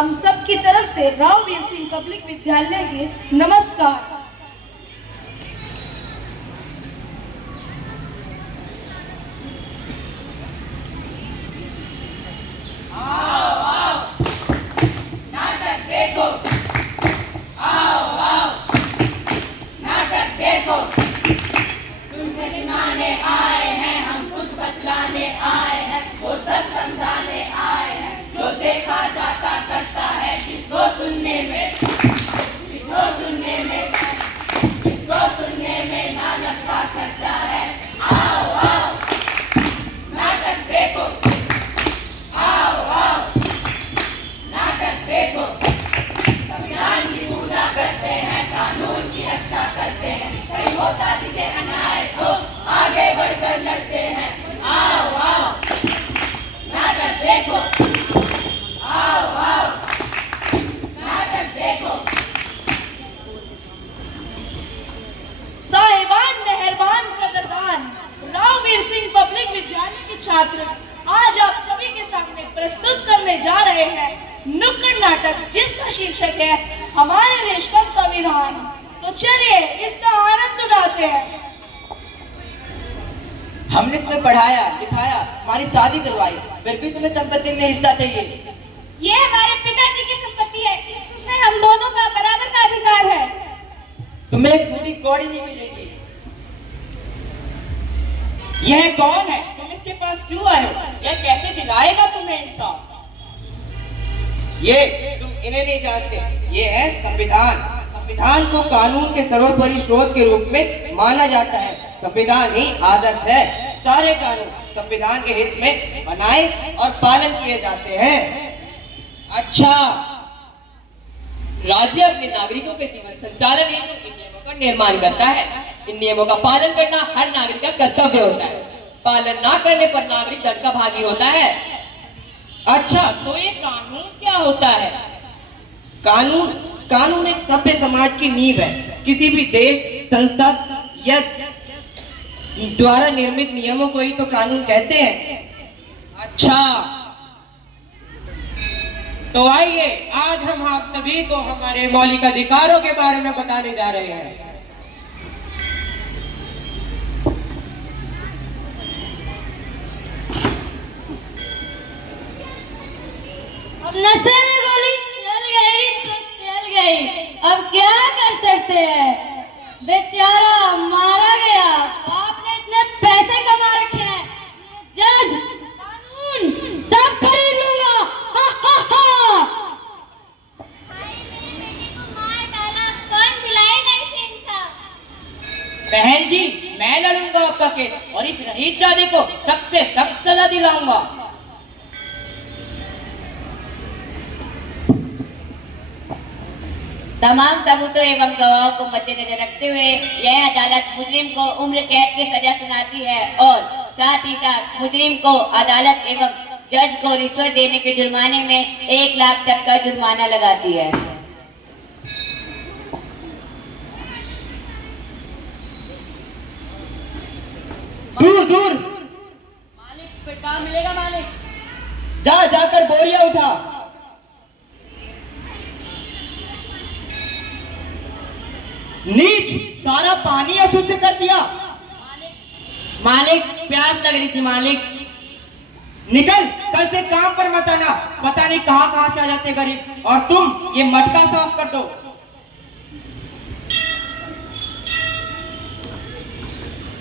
हम सब की तरफ से राव वीर सिंह पब्लिक विद्यालय के नमस्कार। छात्र आज आप सभी के सामने प्रस्तुत करने जा रहे हैं नुक्कड़ नाटक, जिसका शीर्षक है हमारे देश का संविधान। तो चलिए इसका आनंद उठाते हैं। हमने तुम्हें पढ़ाया लिखाया, हमारी शादी करवाई, फिर भी तुम्हें संपत्ति में हिस्सा चाहिए। ये हमारे पिताजी की संपत्ति है, इसमें हम दोनों का बराबर का अधिकार है। तुम्हें एक पूरी कौड़ी नहीं मिलेगी। यह कौन है? तुम इसके पास क्यों आए हो? यह कैसे दिलाएगा तुम्हें इंसाफ? ये तुम इन्हें नहीं जानते, ये है संविधान। संविधान को कानून के सर्वोपरि स्रोत के रूप में माना जाता है। संविधान ही आदर्श है। सारे कानून संविधान के हित में बनाए और पालन किए जाते हैं। अच्छा, राज्य अपने नागरिकों के जीवन संचालन हेतु इन नियमों का निर्माण करता है। इन नियमों का पालन करना हर नागरिक का कर्तव्य होता है। पालन ना करने पर नागरिक दंड का भागी होता है। अच्छा, तो ये कानून क्या होता है? कानून एक सभ्य समाज की नींव है। किसी भी देश, संस्था या द्वारा निर्मित नियमों को ही तो कानून कहते हैं। अच्छा, तो आइए आज हम आप सभी को हमारे मौलिक अधिकारों के बारे में बताने जा रहे हैं। अब नशे में गोली चल गई तो चल गई, अब क्या कर सकते हैं? बेचारा मारा गया, बाप ने इतने पैसे कमा रखे हैं, जज कानून सब खरीद लूंगा। हा हा हा। मेरे बेटे को मार डाला, कौन दिलाएगा इसे इंसाफ? बहन जी, मैं लड़ूंगा आपका केस और इस रहीजादे को सख्त से सख्त सजा दिलाऊंगा। तमाम सबूतों एवं गवाहों को मद्देनजर रखते हुए यह अदालत मुजरिम को उम्र कैद की सजा सुनाती है और साथ ही साथ मुजरिम को अदालत एवं जज को रिश्वत देने के जुर्माने में 1 लाख तक का जुर्माना लगाती है। दूर दूर मालिक पे काम मिलेगा। मालिक जाकर बोरिया उठा। नीच, सारा पानी अशुद्ध कर दिया। मालिक प्यास लग रही थी। मालिक निकल, कल से काम पर मत आना। पता नहीं कहां से आ जाते गरीब। और तुम ये मटका साफ कर दो।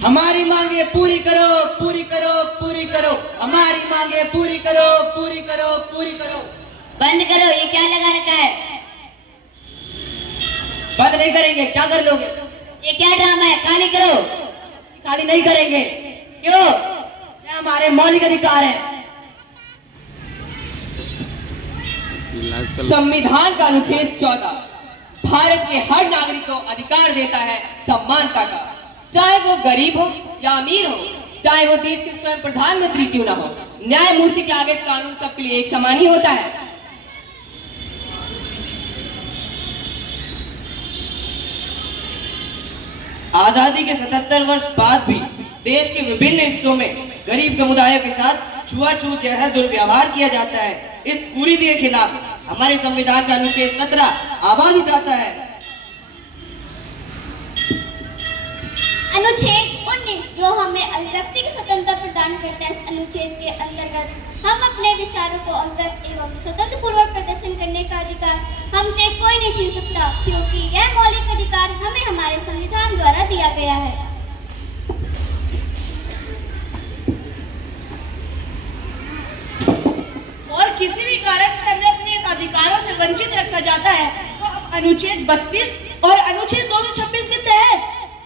हमारी मांगे पूरी करो, पूरी करो, पूरी करो। हमारी मांगे पूरी करो, पूरी करो, पूरी करो। बंद करो, ये क्या लगा रखा है? बंद नहीं करेंगे, क्या कर लोगे? ये क्या ड्रामा है? खाली करो। खाली नहीं करेंगे। क्यों? ये हमारे मौलिक अधिकार है। संविधान का अनुच्छेद 14 भारत के हर नागरिक को अधिकार देता है समानता का, चाहे वो गरीब हो या अमीर हो, चाहे वो देश के स्वयं प्रधानमंत्री क्यों ना हो। न्यायमूर्ति के आगे कानून सबके लिए एक समान ही होता है। आजादी के 77 वर्ष बाद भी देश के विभिन्न हिस्सों में गरीब समुदायों के साथ छुआछूत जैसा दुर्व्यवहार किया जाता है। इस कुरीति के खिलाफ हमारे संविधान का अनुच्छेद 17 आवाज उठाता है। अनुच्छेद 19 जो हमें अभिव्यक्ति की स्वतंत्रता प्रदान करता है। इस अनुच्छेद के अंतर्गत हम अपने विचारों को अभिव्यक्त एवं स्वतंत्र पूर्वक प्रदर्शन करने का अधिकार हमसे कोई नहीं छीन सकता, क्योंकि यह मौलिक अधिकार हमें हमारे संविधान द्वारा दिया गया है। और किसी भी कारण से हमें अपने अधिकारों से वंचित रखा जाता है तो अब अनुच्छेद 32 और अनुच्छेद 226 के तहत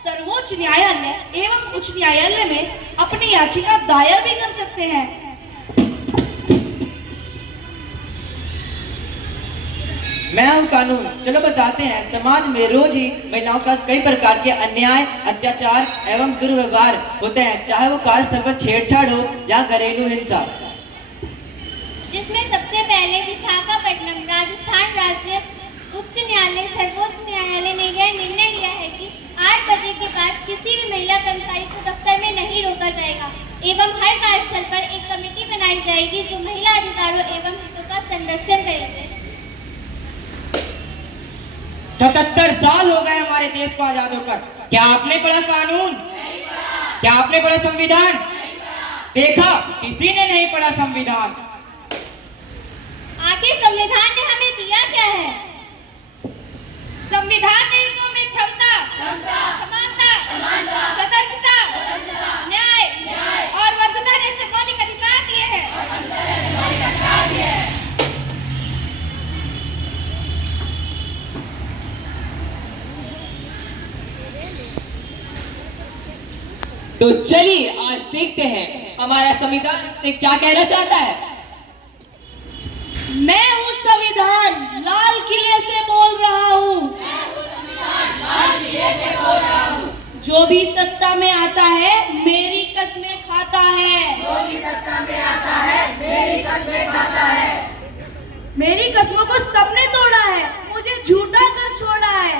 सर्वोच्च न्यायालय एवं उच्च न्यायालय में अपनी याचिका दायर भी कर सकते हैं। मैं हूँ कानून। चलो बताते हैं, समाज में रोज ही महिलाओं के साथ कई प्रकार के अन्याय, अत्याचार एवं दुर्व्यवहार होते हैं, चाहे वो कार्यस्थल पर छेड़छाड़ हो या घरेलू हिंसा, जिसमें सबसे पहले विशाखापट्टनम राजस्थान राज्य उच्च न्यायालय सर्वोच्च न्यायालय ने यह निर्णय लिया है कि 8 बजे के बाद किसी भी महिला कर्मचारी को दफ्तर में नहीं रोका जाएगा एवं हर कार्यस्थल पर एक कमेटी बनाई जाएगी जो महिला अधिकारों एवं हितों का संरक्षण करेगी। 77 साल हो गए हमारे देश को आजाद होकर। क्या आपने पढ़ा कानून? क्या आपने पढ़ा संविधान? देखा, किसी ने नहीं पढ़ा संविधान। आखिर संविधान ने हमें दिया क्या है? संविधान ने युगों में क्षमता, समानता, स्वतंत्रता, न्याय और वंदना जैसे मौलिक अधिकार दिए हैं। तो चलिए आज देखते हैं हमारा संविधान से क्या कहना चाहता है। मैं हूँ संविधान, लाल किले से बोल रहा हूँ। जो भी सत्ता में आता है मेरी कसमें खाता है। मेरी कसमों को सबने तोड़ा है, मुझे झूठा कर छोड़ा है।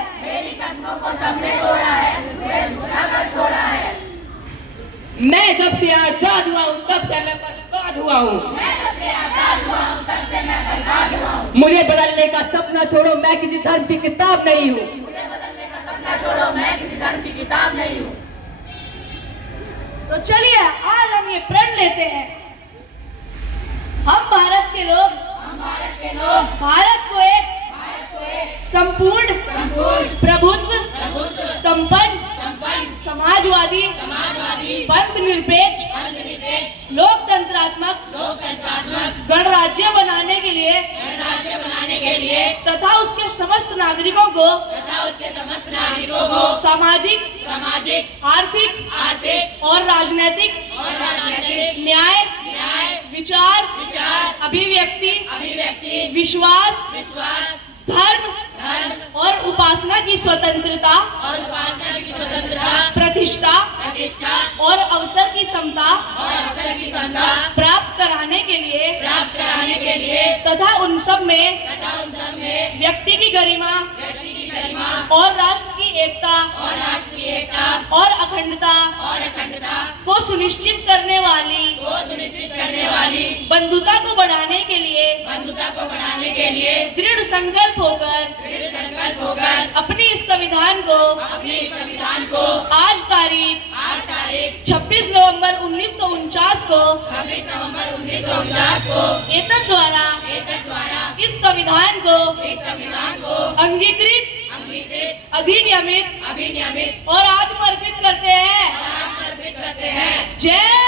मैं जब से आजाद हुआ हूँ तब से मैं बर्बाद हुआ हूँ। मुझे बदलने का सपना छोड़ो, मैं किसी धर्म की किताब नहीं हूँ। तो चलिए आज हम ये प्रण लेते हैं, हम भारत के लोग भारत को एक संपूर्ण प्रभुत्व संपन्न समाजवादी पंथ निरपेक्ष लोकतंत्रात्मक गणराज्य बनाने के लिए तथा उसके समस्त नागरिकों को सामाजिक आर्थिक और राजनीतिक न्याय विचार अभिव्यक्ति विश्वास धर्म और उपासना की स्वतंत्रता प्रतिष्ठा और अवसर की समता प्राप्त कराने के लिए तथा उन सब में व्यक्ति की गरिमा और राष्ट्र की एकता और अखंडता को सुनिश्चित करने वाली बंधुता को बढ़ाने के लिए दृढ़ संकल्प होकर अपनी इस संविधान को आज तारीख 26 नवंबर 1949 को एतद द्वारा इस संविधान को अंगीकृत अधिनियमित और आत्मर्पित करते हैं। जय